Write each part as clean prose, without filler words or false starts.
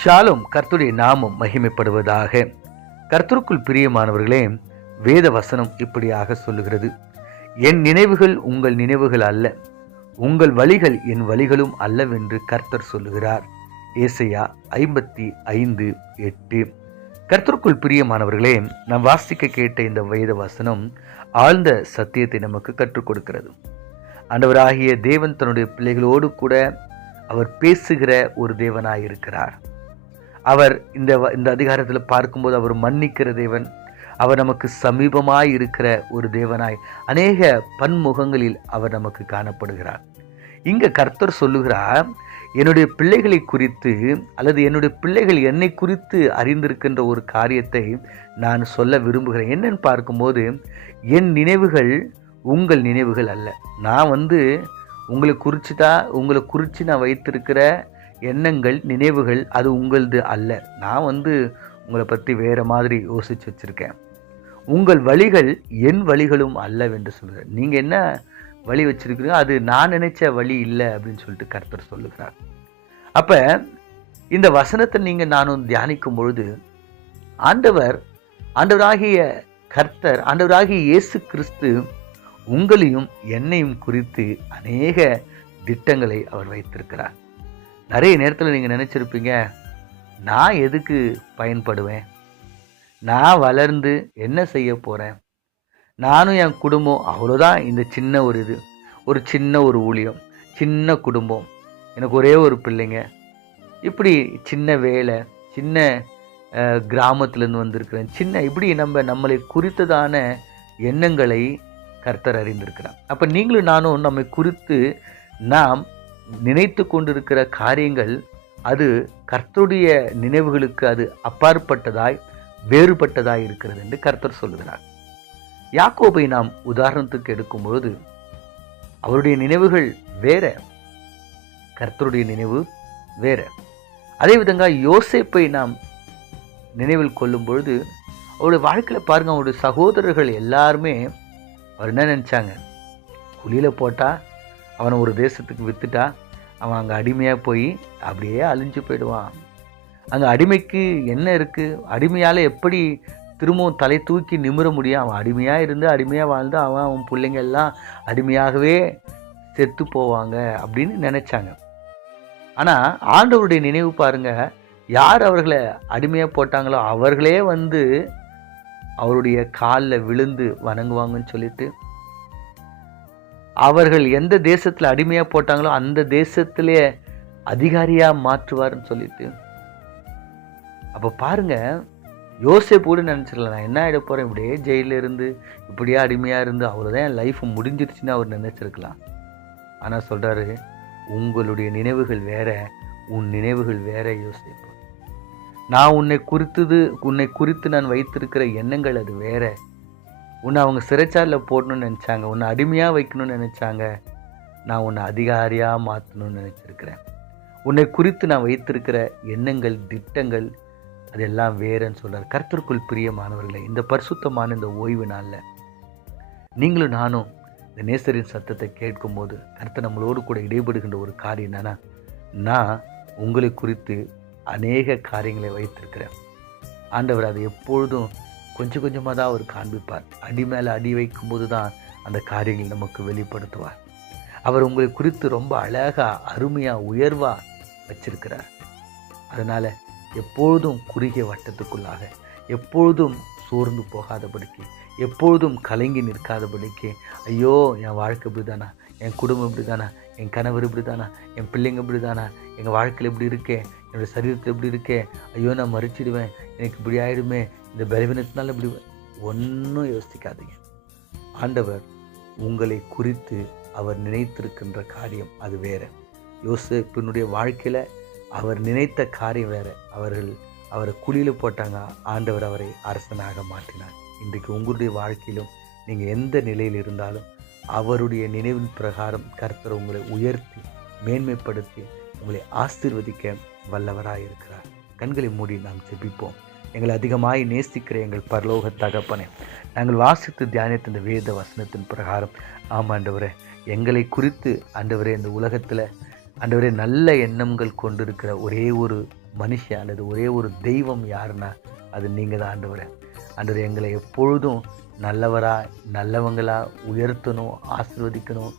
ஷாலும் கர்த்தருடைய நாமம் மகிமைப்படுவதாக. கர்த்தருக்குள் பிரியமானவர்களே, வேத வசனம் இப்படியாக சொல்லுகிறது, என் நினைவுகள் உங்கள் நினைவுகள் அல்ல, உங்கள் வழிகள் என் வழிகளும் அல்லவென்று கர்த்தர் சொல்லுகிறார். ஏசாயா 55:8. கர்த்தருக்குள் பிரியமானவர்களே, நாம் வாசிக்க கேட்ட இந்த வேத வசனம் ஆழ்ந்த சத்தியத்தை நமக்கு கற்றுக் கொடுக்கிறது. ஆண்டவராகிய தேவன் தன்னுடைய பிள்ளைகளோடு கூட அவர் பேசுகிற ஒரு தேவனாயிருக்கிறார். அவர் இந்த அதிகாரத்தில் பார்க்கும்போது அவர் மன்னிக்கிற தேவன், அவர் நமக்கு சமீபமாய் இருக்கிற ஒரு தேவனாய் அநேக பன்முகங்களில் அவர் நமக்கு காணப்படுகிறார். இங்க கர்த்தர் சொல்லுகிறார், என்னுடைய பிள்ளைகளை குறித்து அல்லது என்னுடைய பிள்ளைகள் என்னை குறித்து அறிந்திருக்கின்ற ஒரு காரியத்தை நான் சொல்ல விரும்புகிறேன். என்னன்னு பார்க்கும்போது, என் நினைவுகள் உங்கள் நினைவுகள் அல்ல. நான் உங்களை குறித்து நான் வைத்திருக்கிற எண்ணங்கள், நினைவுகள் அது உங்களது அல்ல. நான் உங்களை பற்றி வேற மாதிரி யோசிச்சு வச்சிருக்கேன். உங்கள் வழிகள் என் வழிகளும் அல்லவென்று சொல்கிறார். நீங்கள் என்ன வழி வச்சிருக்கிறீங்க, அது நான் நினைச்ச வழி இல்லை அப்படின்னு சொல்லிட்டு கர்த்தர் சொல்லுகிறார். அப்ப இந்த வசனத்தை நீங்கள் நானும் தியானிக்கும் பொழுது, ஆண்டவராகிய கர்த்தர், ஆண்டவராகிய இயேசு கிறிஸ்து உங்களையும் என்னையும் குறித்து அநேக திட்டங்களை அவர் வைத்திருக்கிறார். நிறைய நேரத்தில் நீங்கள் நினச்சிருப்பீங்க, நான் எதுக்கு பயன்படுவேன், நான் வளர்ந்து என்ன செய்ய போகிறேன், நானும் என் குடும்பம் அவ்வளோதான், இந்த சின்ன ஒரு சின்ன ஊழியம், சின்ன குடும்பம், எனக்கு ஒரே ஒரு பிள்ளைங்க, இப்படி சின்ன வேலை, சின்ன கிராமத்துலேருந்து வந்திருக்கிறேன், இப்படி நம்மளை குறித்ததான எண்ணங்களை கர்த்தர் அறிந்திருக்கிறார். அப்போ நீங்களும் நானும் நம்மை குறித்து நாம் நினைத்து கொண்டிருக்கிற காரியங்கள் அது கர்த்தருடைய நினைவுகளுக்கு அது அப்பாற்பட்டதாய் வேறுபட்டதாய் இருக்கிறது என்று கர்த்தர் சொல்லுகிறார். யாக்கோபை நாம் உதாரணத்துக்கு எடுக்கும்பொழுது அவருடைய நினைவுகள் வேற, கர்த்தருடைய நினைவு வேற. அதே விதங்க யோசேப்பை நாம் நினைவில் கொள்ளும் பொழுது அவருடைய வாழ்க்கையில் பாருங்க, அவருடைய சகோதரர்கள் எல்லாருமே அவர் என்ன நினச்சாங்க, குழியில் போட்டால் அவனை ஒரு தேசத்துக்கு விற்றுட்டா அவன் அங்கே அடிமையாக போய் அப்படியே அழிஞ்சு போயிடுவான். அங்கே அடிமைக்கு என்ன இருக்குது, அடிமையால் எப்படி திரும்பவும் தலை தூக்கி நிமிர முடியும், அவன் அடிமையாக இருந்து அடிமையாக வாழ்ந்து அவன் பிள்ளைங்க எல்லாம் அடிமையாகவே செத்து போவாங்க அப்படின்னு நினச்சாங்க. ஆனால் ஆண்டவருடைய நினைவு பாருங்க, யார் அவர்களை அடிமையாக போட்டாங்களோ அவர்களே அவருடைய காலில் விழுந்து வணங்குவாங்கன்னு சொல்லிட்டு, அவர்கள் எந்த தேசத்தில் அடிமையாக போட்டாங்களோ அந்த தேசத்திலே அதிகாரியாக மாற்றுவார்னு சொல்லிட்டு. அப்போ பாருங்க, யோசேப்பு கூட நினச்சிடல, நான் என்ன ஆகிட போகிறேன், இப்படியே ஜெயிலில் இருந்து இப்படியே அடிமையாக இருந்து அவ்வளோதான் என் லைஃப் முடிஞ்சிருச்சுன்னு அவர் நினச்சிருக்கலாம். ஆனால் சொல்கிறாரு, உங்களுடைய நினைவுகள் வேற, உன் நினைவுகள் வேற யோசேப்பு. நான் உன்னை குறித்து நான் வைத்திருக்கிற எண்ணங்கள் அது வேற. உன்னை அவங்க சிறைச்சாலையில் போடணும்னு நினச்சாங்க, உன்னை அடிமையாக வைக்கணும்னு நினச்சாங்க, நான் உன்னை அதிகாரியாக மாற்றணும்னு நினச்சிருக்கிறேன். உன்னை குறித்து நான் வைத்திருக்கிற எண்ணங்கள், திட்டங்கள் அதெல்லாம் வேறன்னு சொல்கிறார். கர்த்தருக்குள் பிரியமானவர்களே, இந்த பரிசுத்தமான இந்த ஓய்வு நாளில் நீங்களும் நானும் இந்த நேசரின் சத்தத்தை கேட்கும்போது கர்த்தர் நம்மளோடு கூட இடைபடுகின்ற ஒரு காரியம் என்னன்னா, நான் உங்களை குறித்து அநேக காரியங்களை வைத்திருக்கிறேன். ஆண்டவர் அதை எப்பொழுதும் கொஞ்சம் கொஞ்சமாக தான் அவர் காண்பிப்பார். அடி மேலே அடி வைக்கும்போது தான் அந்த காரியங்களை நமக்கு வெளிப்படுத்துவார். அவர் உங்களை குறித்து ரொம்ப அழகாக, அருமையாக, உயர்வாக வச்சிருக்கிறார். அதனால் எப்பொழுதும் குறுகிய வட்டத்துக்குள்ளாக, எப்பொழுதும் சோர்ந்து போகாதபடிக்கு, எப்பொழுதும் கலங்கி நிற்காதபடிக்கு, ஐயோ என் வாழ்க்கை இப்படி தானா, என் குடும்பம் இப்படி தானா, என் கணவர் இப்படி தானா, என் பிள்ளைங்க இப்படி தானா, எங்கள் வாழ்க்கையில் இப்படி இருக்கே, என்னோடய சரீரத்தில் எப்படி இருக்கே, ஐயோ நான் மறிச்சிடுவேன், எனக்கு இப்படி ஆகிடுமே, இந்த பலவீனத்தினால இப்படி, ஒன்றும் யோசிக்காதீங்க. ஆண்டவர் உங்களை குறித்து அவர் நினைத்திருக்கின்ற காரியம் அது வேற. யோசேப்பினுடைய வாழ்க்கையில் அவர் நினைத்த காரியம் வேற. அவரை குழியில் போட்டாங்க, ஆண்டவர் அவரை அரசனாக மாற்றினார். இன்றைக்கு உங்களுடைய வாழ்க்கையிலும் நீங்கள் எந்த நிலையில் இருந்தாலும் அவருடைய நினைவின் பிரகாரம் கர்த்தர் உங்களை உயர்த்தி மேன்மைப்படுத்தி உங்களை ஆசீர்வதிக்க வல்லவராக இருக்கிறார். கண்களை மூடி நாம் ஜெபிப்போம். எங்களை அதிகமாய் நேசிக்கிற எங்கள் பரலோக தகப்பனே, நாங்கள் வாசித்து தியானித்த இந்த வேத வசனத்தின் பிரகாரம், ஆமாண்டவரே, எங்களை குறித்து ஆண்டவரே இந்த உலகத்தில் ஆண்டவரே நல்ல எண்ணங்கள் கொண்டிருக்கிற ஒரே ஒரு மனுஷன் அல்லது ஒரே ஒரு தெய்வம் யாருன்னா அது நீங்கள் தான் ஆண்டவரே. ஆண்டவரே, எங்களை எப்பொழுதும் நல்லவங்களா உயர்த்தணும், ஆசீர்வதிக்கணும்,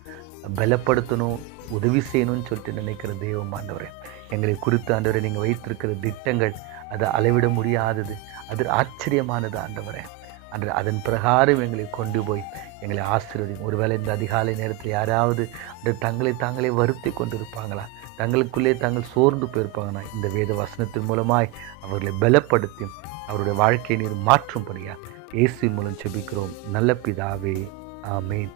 பலப்படுத்தணும், உதவி செய்யணும்னு சொல்லிட்டு நினைக்கிற தெய்வம் ஆண்டவரே. எங்களை குறித்து ஆண்டவரே நீங்கள் வைத்திருக்கிற திட்டங்கள் அது அளவிட முடியாதது, அது ஆச்சரியமானது ஆண்டவரே. அன்று அதன் பிரகாரம் எங்களை கொண்டு போய் எங்களை ஆசீர்வதிங்க. ஒருவேளை இந்த அதிகாலை நேரத்தில் யாராவது தங்களை தாங்களே வருத்தி கொண்டிருப்பாங்களா, தங்களுக்குள்ளே தாங்கள் சோர்ந்து போயிருப்பாங்கன்னா, இந்த வேத வசனத்தின் மூலமாய் அவர்களை பலப்படுத்தி அவருடைய வாழ்க்கையை நீர் மாற்றும்படியா இயேசு மூலம் ஜெபிக்கிறோம் நல்ல பிதாவே. ஆமேன்.